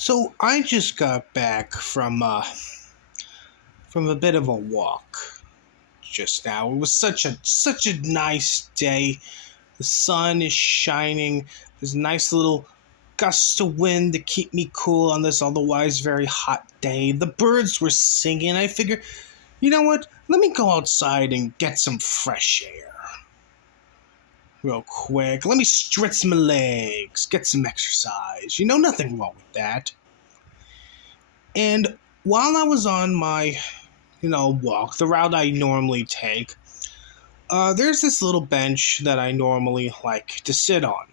So I just got back from a bit of a walk just now. It was such a nice day. The sun is shining. There's a nice little gust of wind to keep me cool on this otherwise very hot day. The birds were singing. I figured, you know what? Let me go outside and get some fresh air. Real quick. Let me stretch my legs, get some exercise. Nothing wrong with that. And while I was on my, walk, the route I normally take, there's this little bench that I normally like to sit on.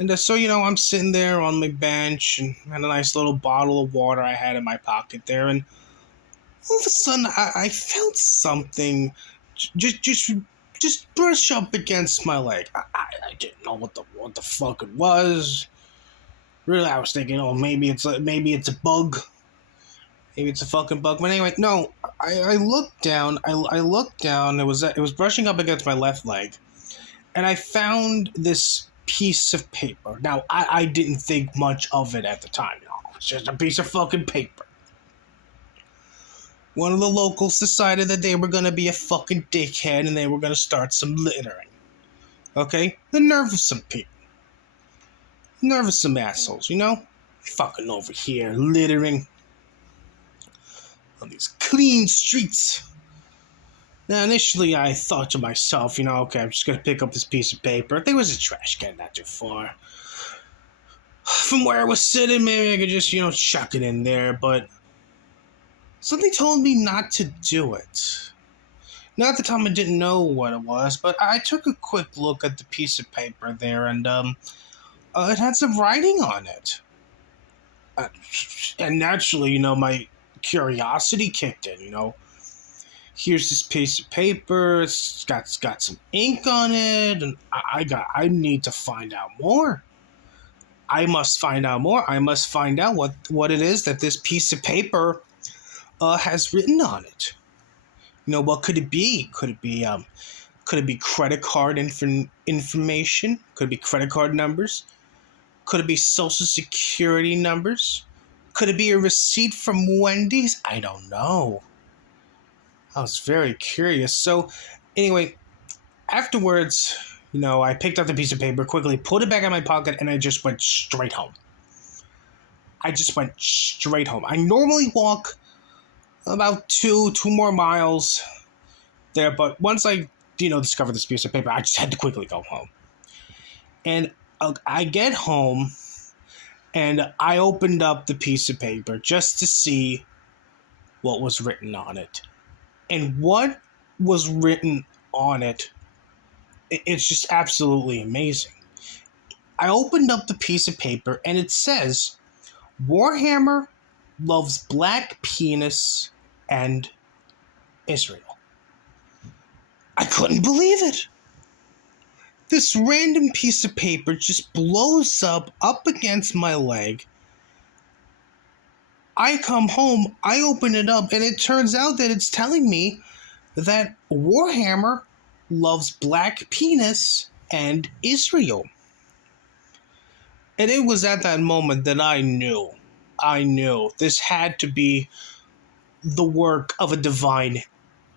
And so, I'm sitting there on my bench and had a nice little bottle of water I had in my pocket there. And all of a sudden, I felt something just brush up against my leg. I didn't know what the fuck it was. Really, I was thinking, oh, maybe it's a bug. Maybe it's a fucking bug. But anyway, no. I looked down. I looked down. It was brushing up against my left leg, and I found this piece of paper. Now, I didn't think much of it at the time. It's just a piece of fucking paper. One of the locals decided that they were gonna be a fucking dickhead and they were gonna start some littering. Okay, the nerve of some people. Nervous some assholes, Fucking over here, littering on these clean streets. Now, initially, I thought to myself, okay, I'm just gonna pick up this piece of paper. There was a trash can not too far from where I was sitting. Maybe I could just, chuck it in there, but something told me not to do it. Now, at the time, I didn't know what it was, but I took a quick look at the piece of paper there, and, it had some writing on it. And naturally, my curiosity kicked in, Here's this piece of paper. It's got some ink on it, and I need to find out more. I must find out more. I must find out what it is that this piece of paper has written on it. What could it be? Could it be credit card information? Could it be credit card numbers? Could it be social security numbers? Could it be a receipt from Wendy's? I don't know. I was very curious. So, anyway, afterwards, I picked up the piece of paper, quickly put it back in my pocket, and I just went straight home. I normally walk about two more miles there, but once I, discovered this piece of paper, I just had to quickly go home. And I get home, and I opened up the piece of paper just to see what was written on it. And what was written on it, it's just absolutely amazing. I opened up the piece of paper, and it says, Warhammer loves black penis and Israel. I couldn't believe it. This random piece of paper just blows up against my leg. I come home, I open it up, and it turns out that it's telling me that Warhammer loves black penis and Israel. And it was at that moment that I knew this had to be the work of a divine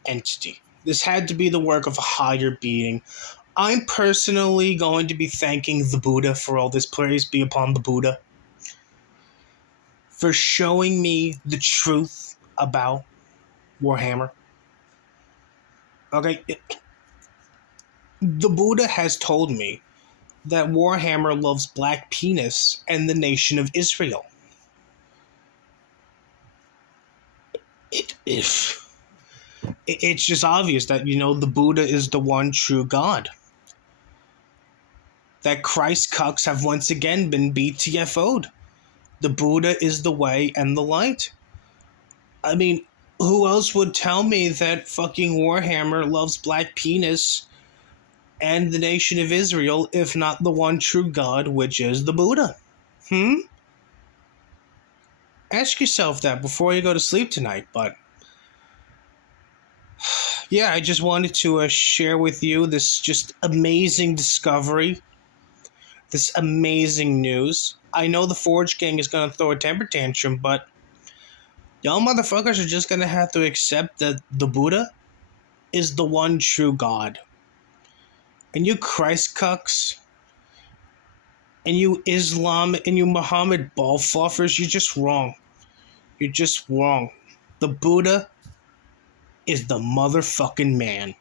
entity. This had to be the work of a higher being. I'm personally going to be thanking the Buddha for all this. Praise be upon the Buddha for showing me the truth about Warhammer. Okay, the Buddha has told me that Warhammer loves black penis and the nation of Israel. It's just obvious that, the Buddha is the one true God. That Christ cucks have once again been BTFO'd. The Buddha is the way and the light. I mean, who else would tell me that fucking Warhammer loves black penis and the nation of Israel if not the one true God, which is the Buddha? Ask yourself that before you go to sleep tonight, but yeah, I just wanted to share with you this just amazing discovery this amazing news. I know the Forge Gang is going to throw a temper tantrum, but y'all motherfuckers are just going to have to accept that the Buddha is the one true God. And you Christ cucks, and you Islam, and you Muhammad ball fluffers, you're just wrong. You're just wrong. The Buddha is the motherfucking man.